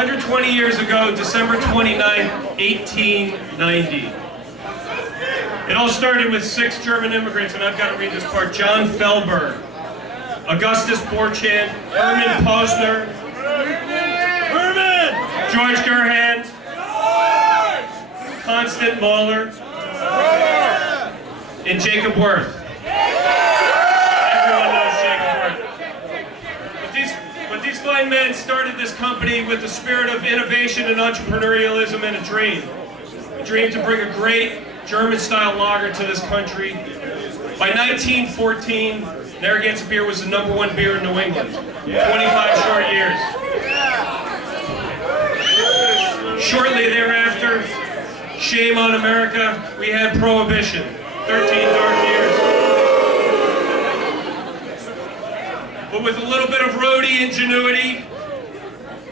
120 years ago, December 29th, 1890. It all started with 6 German immigrants, and I've got to read this part. John Felber, Augustus Borchardt, Herman Posner, George Gerhand, Constant Mahler, and Jacob Worth. Everyone knows Jacob Worth. But these fine men started this company with the spirit of innovation and entrepreneurialism and a dream. A dream to bring a great German-style lager to this country. By 1914, Narragansett beer was the #1 beer in New England. 25 short years. Shortly thereafter, shame on America, we had Prohibition. 13 dark years. But with a little bit of roadie ingenuity,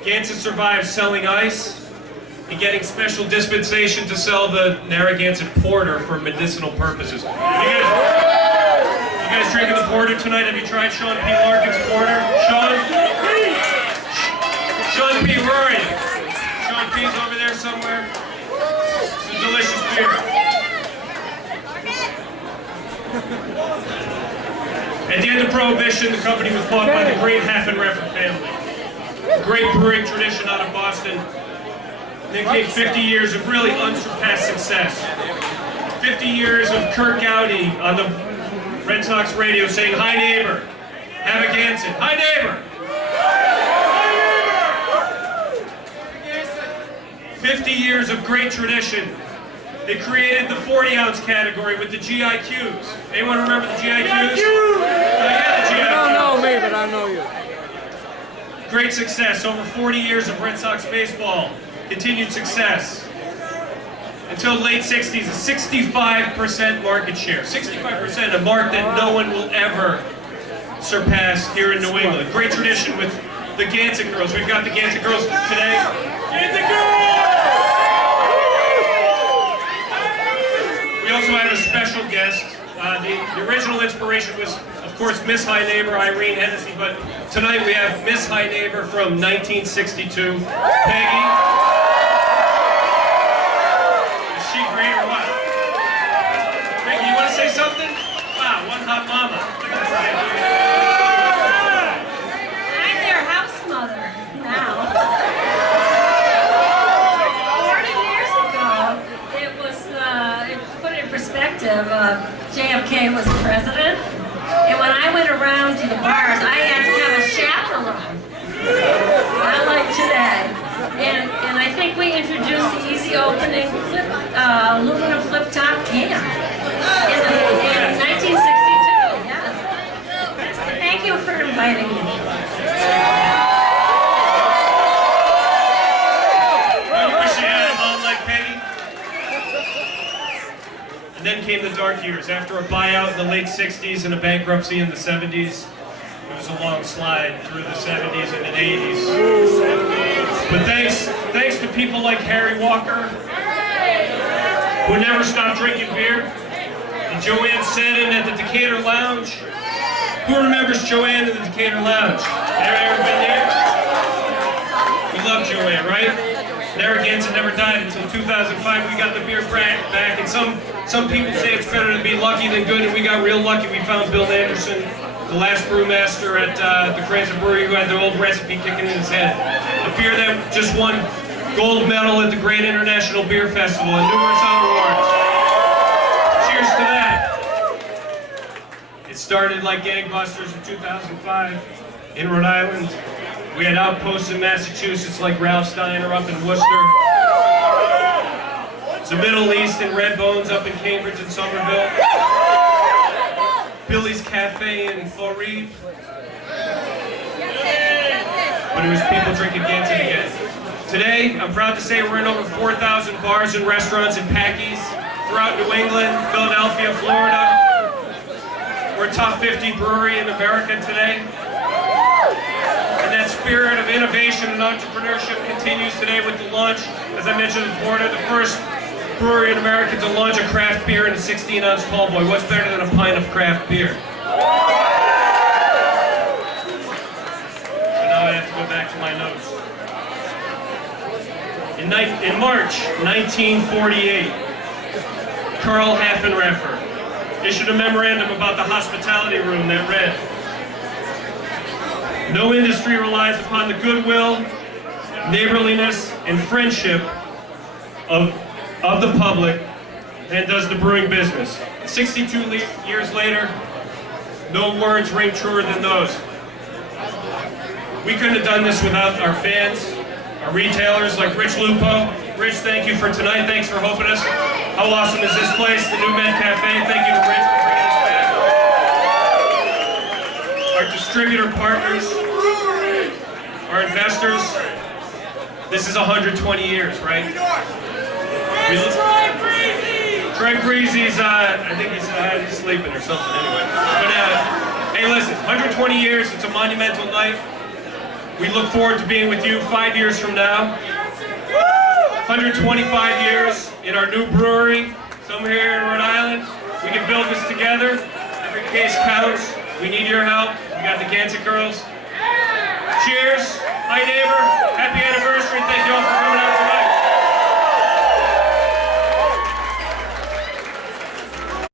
Gansett survived selling ice and getting special dispensation to sell the Narragansett Porter for medicinal purposes. You guys drinking the Porter tonight? Have you tried Sean P. Larkin's Porter? Sean? Sean P., where are you? Sean P.'s over there somewhere. It's a delicious beer. At the end of Prohibition, the company was bought by the great Haffenreffer family. A great brewing tradition out of Boston. Then came 50 years of really unsurpassed success. 50 years of Kurt Gowdy on the Red Sox radio saying, "Hi neighbor, have a Gansett. Hi neighbor." 50 years of great tradition. They created the 40-ounce category with the GIQs. Anyone remember the GIQs? Yeah, the GIQs. You don't know me, but I know you. Great success. Over 40 years of Red Sox baseball. Continued success. Until the late 60s, a 65% market share. 65%, a mark that no one will ever surpass here in New England. Great tradition with the Gansett girls. We've got the Gansett girls today. Gansett girls! We also have a special guest. The original inspiration was, of course, Miss High Neighbor, Irene Hennessy, but tonight we have Miss High Neighbor from 1962, Peggy. Is she great or what? Peggy, you want to say something? Wow, one hot mama. I'm their house mother now. 40 years ago, it was, to put it in perspective, JFK was president, and when I went around to the bars, I had to have a chaperone, not like today. And I think we introduced the easy opening aluminum flip top can in 1962. Yeah. Thank you for inviting me. And then came the dark years. After a buyout in the late 60s and a bankruptcy in the 70s, it was a long slide through the 70s and the 80s. But thanks to people like Harry Walker, who never stopped drinking beer, and Joanne Seddon at the Decatur Lounge. Who remembers Joanne at the Decatur Lounge? Ever been there? We love Joanne, right? Narragansett never died until 2005. We got the beer back, and some people say it's better to be lucky than good, and we got real lucky. We found Bill Anderson, the last brewmaster at the Gansett Brewery, who had the old recipe kicking in his head. A beer that just won gold medal at the Great International Beer Festival and numerous other awards. Cheers to that. It started like gangbusters in 2005 in Rhode Island. We had outposts in Massachusetts like Ralph Steiner up in Worcester. The Middle East and Red Bones up in Cambridge and Somerville. Billy's Cafe in Fall Rive. But it was people drinking Gansett again. Today, I'm proud to say we're in over 4,000 bars and restaurants and packies throughout New England, Philadelphia, Florida. We're a top 50 brewery in America today. And that spirit of innovation and entrepreneurship continues today with the launch, as I mentioned in Florida, the first brewery in America to launch a craft beer in a 16-ounce tall boy. What's better than a pint of craft beer? So now I have to go back to my notes. In March 1948, Karl Haffenreffer issued a memorandum about the hospitality room that read, "No industry relies upon the goodwill, neighborliness, and friendship of the public than does the brewing business." 62 years later, no words ring truer than those. We couldn't have done this without our fans, our retailers like Rich Lupo. Rich, thank you for tonight. Thanks for hoping us. How awesome is this place, the New Men Cafe? Thank you to Rich for bringing us back. Our distributor partners, our investors. This is 120 years, right? Troy Breezy's, I think he's sleeping or something anyway. But hey, listen, 120 years, it's a monumental night. We look forward to being with you 5 years from now. 125 years in our new brewery, somewhere here in Rhode Island. We can build this together. Every case counts. We need your help. We got the Gansett girls. Cheers. Hi, neighbor. Happy anniversary. Thank you all for